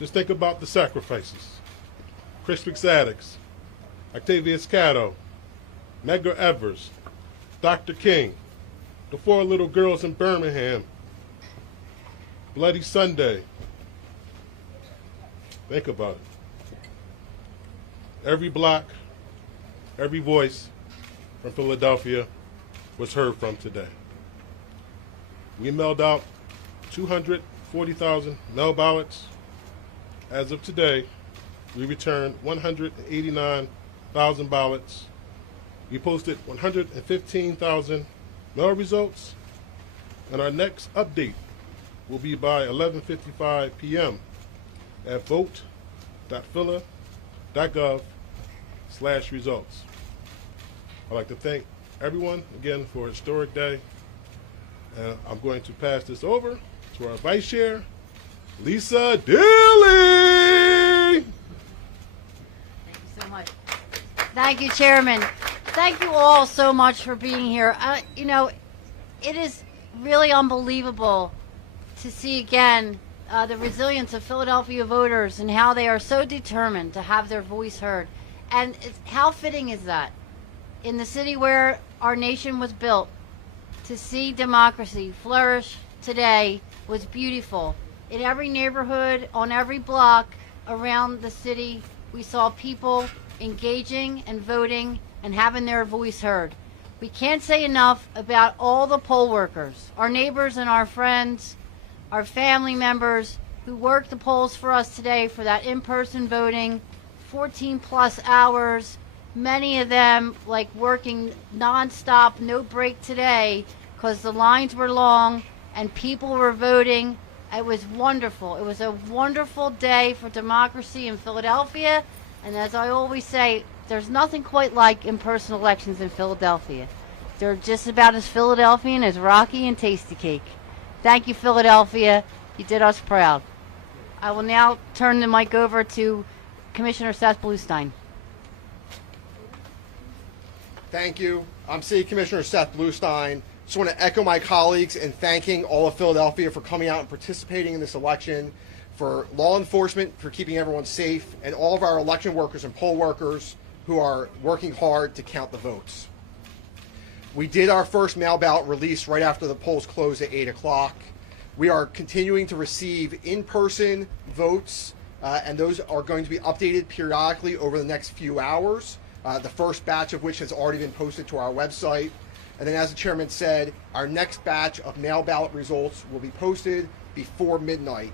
Just think about the sacrifices. Chris McZadix, Octavius Catto, Medgar Evers, Dr. King, the 4 little girls in Birmingham, Bloody Sunday. Think about it. Every block, every voice from Philadelphia was heard from today. We mailed out 240,000 mail ballots. As of today, we returned 189,000 ballots. We posted 115,000 mail results, and our next update will be by 11:55 p.m. at vote.phila.gov/results. I'd like to thank everyone again for a historic day, and I'm going to pass this over to our Vice Chair, Lisa Dilly. Thank you so much. Thank you, Chairman. Thank you all so much for being here. You know, it is really unbelievable to see again the resilience of Philadelphia voters and how they are so determined to have their voice heard. And how fitting is that? In the city where our nation was built, to see democracy flourish today was beautiful. In every neighborhood, on every block around the city, we saw people engaging and voting and having their voice heard. We can't say enough about all the poll workers, our neighbors and our friends, our family members who worked the polls for us today for that in-person voting, 14 plus hours, many of them like working nonstop, no break today because the lines were long and people were voting. It was wonderful. It was a wonderful day for democracy in Philadelphia. And as I always say, there's nothing quite like in-person elections in Philadelphia. They're just about as Philadelphian as Rocky and Tasty Cake. Thank you, Philadelphia. You did us proud. I will now turn the mic over to Commissioner Seth Bluestein. Thank you. I'm City Commissioner Seth Bluestein. Just want to echo my colleagues in thanking all of Philadelphia for coming out and participating in this election, for law enforcement for keeping everyone safe, and all of our election workers and poll workers who are working hard to count the votes. We did our first mail ballot release right after the polls closed at 8 o'clock. We are continuing to receive in-person votes, and those are going to be updated periodically over the next few hours, the first batch of which has already been posted to our website. And then, as the chairman said, our next batch of mail ballot results will be posted before midnight.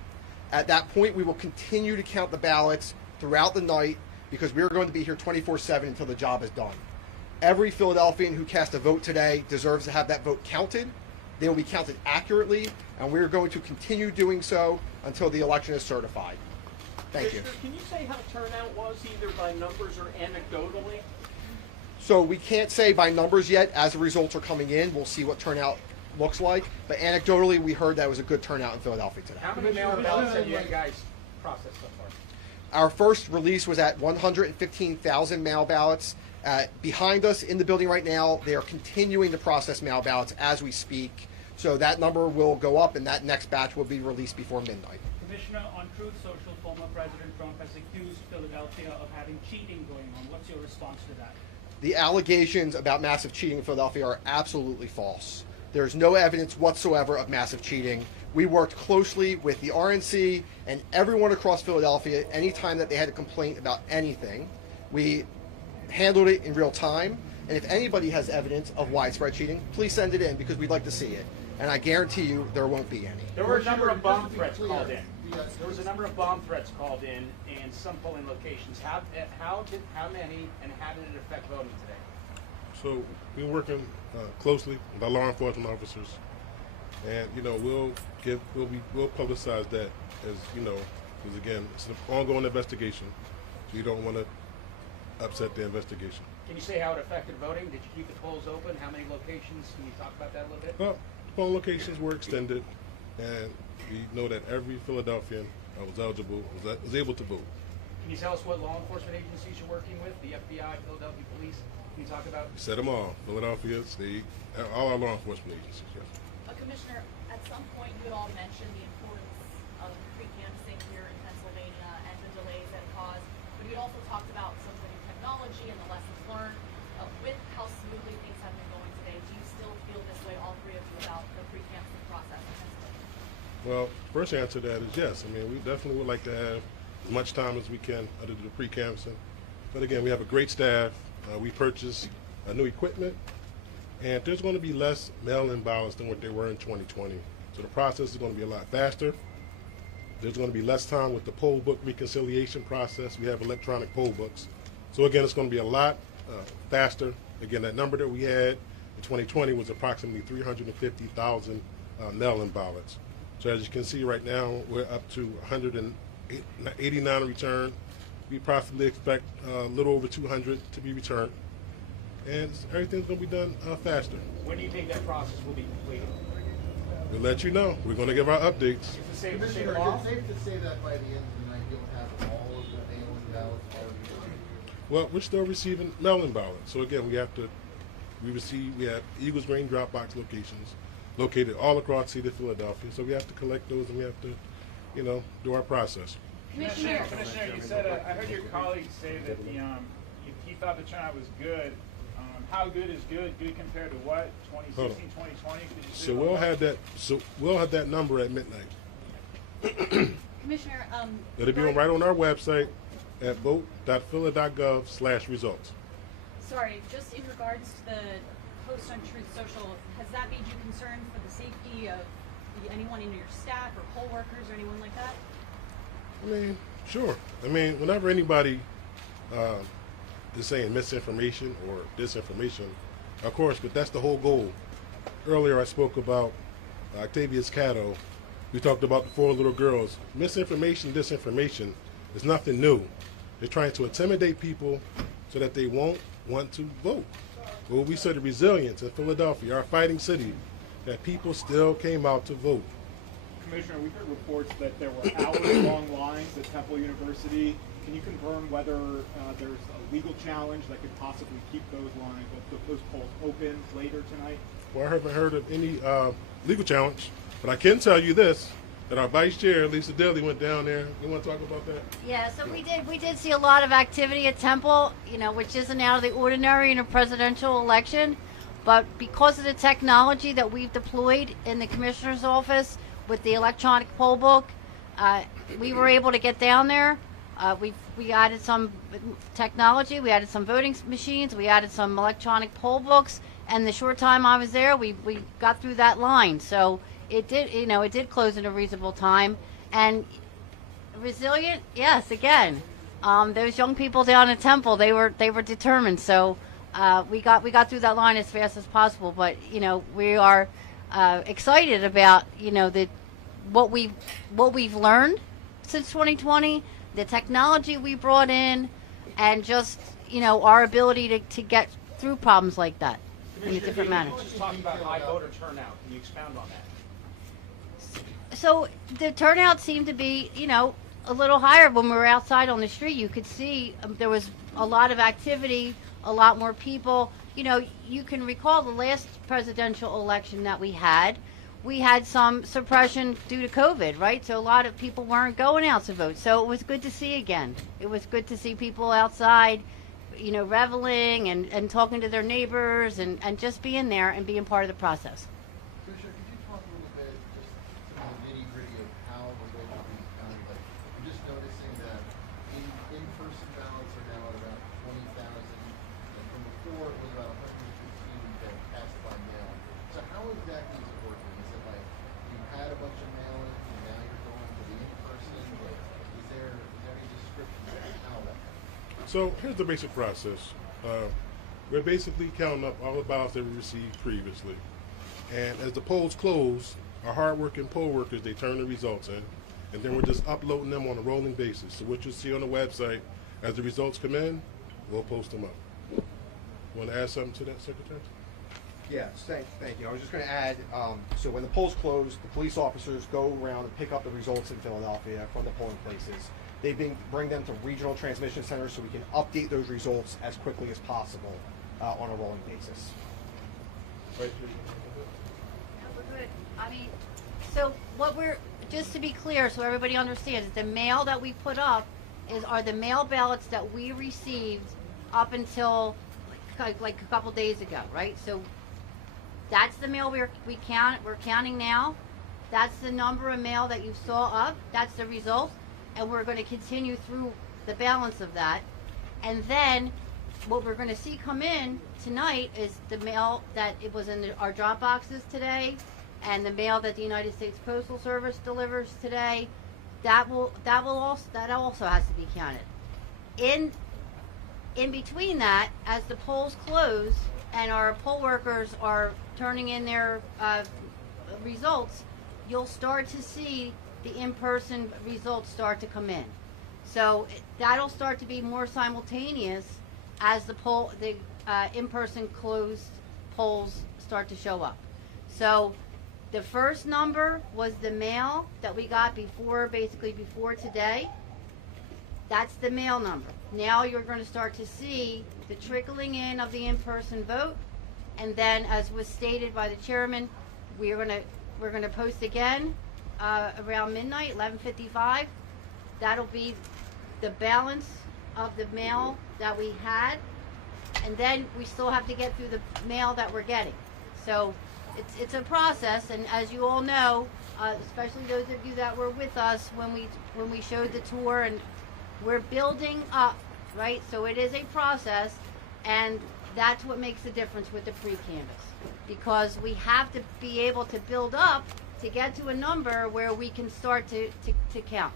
At that point, we will continue to count the ballots throughout the night because we are going to be here 24/7 until the job is done. Every Philadelphian who cast a vote today deserves to have that vote counted. They will be counted accurately, and we're going to continue doing so until the election is certified. Thank you. Can you say how turnout was, either by numbers or anecdotally? So we can't say by numbers yet. As the results are coming in, we'll see what turnout looks like. But anecdotally, we heard that it was a good turnout in Philadelphia today. How many mail ballots have you guys processed so far? Our first release was at 115,000 mail ballots. Behind us in the building right now, they are continuing to process mail ballots as we speak. So that number will go up, and that next batch will be released before midnight. Commissioner, on Truth Social, former President Trump has accused Philadelphia of having cheating going on. What's your response to that? The allegations about massive cheating in Philadelphia are absolutely false. There's no evidence whatsoever of massive cheating. We worked closely with the RNC and everyone across Philadelphia anytime that they had a complaint about anything. We handled it in real time, and if anybody has evidence of widespread cheating, please send it in because we'd like to see it. And I guarantee you there won't be any. There were a number of bomb threats called in. There was a number of bomb threats called in some polling locations. How many, and how did it affect voting today? So we're working closely with our law enforcement officers, and we'll publicize that, as because again it's an ongoing investigation, so you don't want to upset the investigation. Can you say how it affected voting? Did you keep the polls open? How many locations? Can you talk about that a little bit? Well, polling locations were extended, and we know that every Philadelphian was eligible, was able to vote. Can you tell us what law enforcement agencies you're working with? The FBI, Philadelphia Police? Can you talk about? We said them all. Philadelphia, state, all our law enforcement agencies, yes. Commissioner, at some point you had all mentioned the importance of pre-canvassing here in Pennsylvania. strategy and the lessons learned with how smoothly things have been going today? Do you still feel this way, all three of you, about the pre-canvassing process? Well, first answer to that is yes. I mean, we definitely would like to have as much time as we can to do the pre-canvassing. But again, we have a great staff. We purchased new equipment, and there's going to be less mail-in ballots than what they were in 2020. So the process is going to be a lot faster. There's going to be less time with the poll book reconciliation process. We have electronic poll books. So again, it's going to be a lot faster. Again, that number that we had in 2020 was approximately 350,000 mail-in ballots. So as you can see right now, we're up to 189 returned. We possibly expect a little over 200 to be returned. And everything's going to be done faster. When do you think that process will be completed? We'll let you know. We're going to give our updates. Is it safe to say Commissioner, law? is it safe to say that by the end of the night you'll have all of the mail-in ballots already done? Well, we're still receiving mail-in ballots. So again, we have Eagles Green drop box locations located all across the city of Philadelphia. So we have to collect those, and we have to, do our process. Commissioner, you said I heard your colleague say that he thought the turnout was good. How good is good? Good compared to what? 2016, 2020? Could you say So we'll have that number at midnight. Commissioner, It'll be right on our website at vote.phila.gov/results. sorry, just in regards to the post on Truth Social, has that made you concerned for the safety of anyone in your staff or poll workers or anyone like that? I mean, sure. I mean, whenever anybody is saying misinformation or disinformation, of course, but that's the whole goal. Earlier I spoke about Octavius Catto. We talked about the 4 little girls. Misinformation, disinformation is nothing new. They're trying to intimidate people so that they won't want to vote. Well, we saw the resilience in Philadelphia, our fighting city, that people still came out to vote. Commissioner, we heard reports that there were hours-long lines at Temple University. Can you confirm whether there's a legal challenge that could possibly keep those lines, those polls open later tonight? Well, I haven't heard of any legal challenge, but I can tell you this, that our vice chair, Lisa Daly, went down there. You want to talk about that? Yeah, so we did see a lot of activity at Temple, which isn't out of the ordinary in a presidential election. But because of the technology that we've deployed in the commissioner's office with the electronic poll book, we were able to get down there. We added some technology, we added some voting machines, we added some electronic poll books, and the short time I was there, we got through that line. So it did close in a reasonable time. And resilient, yes, again, those young people down at Temple, they were determined. So we got through that line as fast as possible. But we are excited about what we've learned since 2020. The technology we brought in, and just our ability to get through problems like that in a different manner. You just talked about high voter turnout. Can you expound on that? So the turnout seemed to be, a little higher when we were outside on the street. You could see there was a lot of activity, a lot more people. You can recall the last presidential election that we had some suppression due to COVID, right? So a lot of people weren't going out to vote. So it was good to see again. It was good to see people outside, reveling and talking to their neighbors and just being there and being part of the process. Commissioner, could you talk a little bit, just some of the nitty-gritty of how the votes are being counted? Like, I'm just noticing that in-person ballots are now at about 20,000, and from before it was about 115 that passed by mail. So how exactly is it working? Is it like you had a bunch of mail-in and now you're going to the in-person? Like, is there any description of how that happens? So here's the basic process. We're basically counting up all the ballots that we received previously. And as the polls close, our hardworking poll workers, they turn the results in. And then we're just uploading them on a rolling basis. So what you'll see on the website, as the results come in, we'll post them up. Want to add something to that, Secretary? Yes, thank you. I was just going to add, so when the polls close, the police officers go around and pick up the results in Philadelphia from the polling places. They bring them to regional transmission centers so we can update those results as quickly as possible on a rolling basis. Right. We're good. I mean, so just to be clear, so everybody understands, the mail that we put up are the mail ballots that we received up until like a couple days ago, right? So that's the mail we're counting now. That's the number of mail that you saw up. That's the result, and we're going to continue through the balance of that. And then what we're going to see come in tonight is the mail that it was in our drop boxes today, and the mail that the United States Postal Service delivers today. That also has to be counted. In between that, as the polls close and our poll workers are turning in their results, you'll start to see the in-person results start to come in. So that'll start to be more simultaneous as the in-person closed polls start to show up. So the first number was the mail that we got before today. That's the mail number. Now you're going to start to see the trickling in of the in-person vote, and then, as was stated by the chairman, we're going to post again around midnight, 11:55. That'll be the balance of the mail that we had, and then we still have to get through the mail that we're getting. So it's a process, and as you all know, especially those of you that were with us when we showed the tour, and we're building up, right? So it is a process, and that's what makes the difference with the pre-canvass, because we have to be able to build up to get to a number where we can start to count.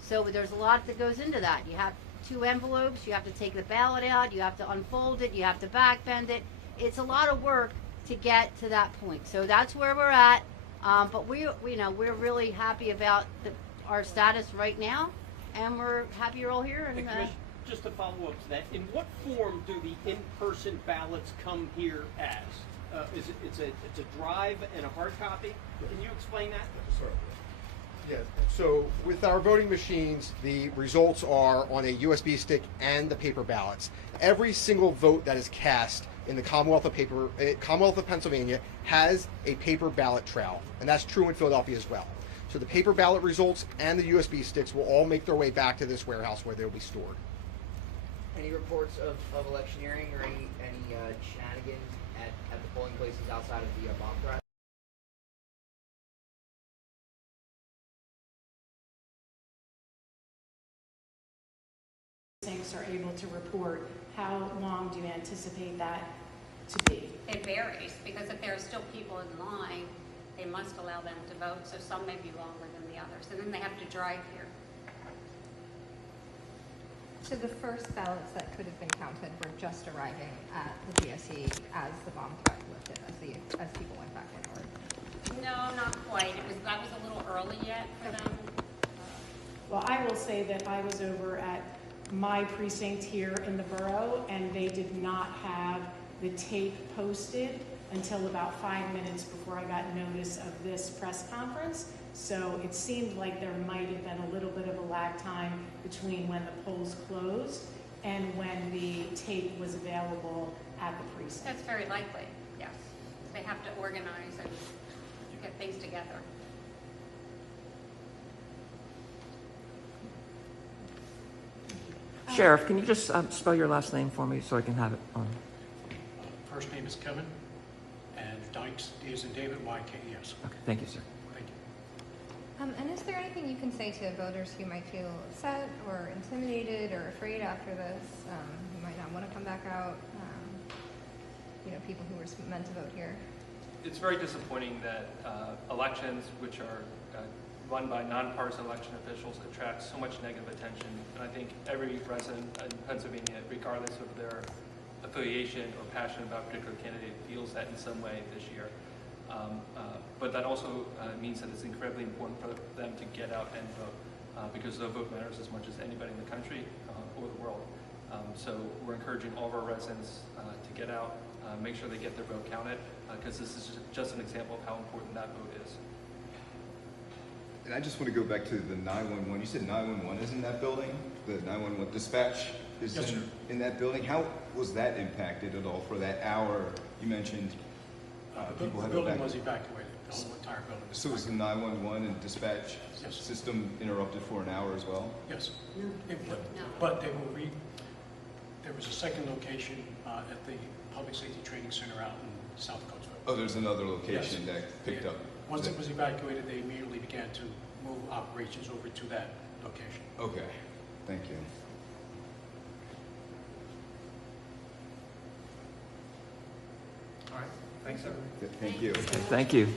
So there's a lot that goes into that. You have 2 envelopes, you have to take the ballot out, you have to unfold it, you have to back bend it. It's a lot of work to get to that point. So that's where we're at. But we're really happy about our status right now, and we're happy you're all here. And just to follow up to that, in what form do the in-person ballots come here as? It's a drive and a hard copy? Can you explain that? Sorry. Yeah. So with our voting machines, the results are on a USB stick and the paper ballots. Every single vote that is cast in the Commonwealth of Pennsylvania has a paper ballot trail, and that's true in Philadelphia as well. So the paper ballot results and the USB sticks will all make their way back to this warehouse where they'll be stored. Any reports of electioneering or any shenanigans at the polling places outside of the bomb threat? Are able to report, how long do you anticipate that to be? It varies, because if there are still people in line, they must allow them to vote, so some may be longer than the others, and then they have to drive here. So the first ballots that could have been counted were just arriving at the GSE as the bomb threat lifted, as people went back inward? No, not quite. That was a little early yet for them. Well, I will say that I was over at my precinct here in the borough, and they did not have the tape posted until about 5 minutes before I got notice of this press conference. So it seemed like there might have been a little bit of a lag time between when the polls closed and when the tape was available at the precinct. That's very likely, yes. They have to organize and get things together. Sheriff, can you just spell your last name for me so I can have it on? First name is Kevin, and Dykes, D as in David, Y-K-E-S. Okay, thank you, sir. Thank you. And is there anything you can say to voters who might feel upset or intimidated or afraid after this, who might not want to come back out, people who were meant to vote here? It's very disappointing that elections, which are run by nonpartisan election officials, attract so much negative attention. And I think every resident in Pennsylvania, regardless of their affiliation or passion about a particular candidate, feels that in some way this year. But that also means that it's incredibly important for them to get out and vote, because their vote matters as much as anybody in the country or the world. So we're encouraging all of our residents to get out, make sure they get their vote counted, because this is just an example of how important that vote is. And I just want to go back to the 911. You said 911 is in that building? The 911 dispatch is Yes, sir. in that building? How was that impacted at all for that hour you mentioned? The People had building evacuated. was evacuated, the whole entire building was So was the 911 and dispatch Yes. system interrupted for an hour as well? Yes. But they will There was a second location at the Public Safety Training Center out in South Coatesville. Oh, there's another location Yes. that picked Yeah. up. Once it was evacuated, they immediately began to move operations over to that location. Okay, thank you. All right, thanks everyone. Thank you. Thank you.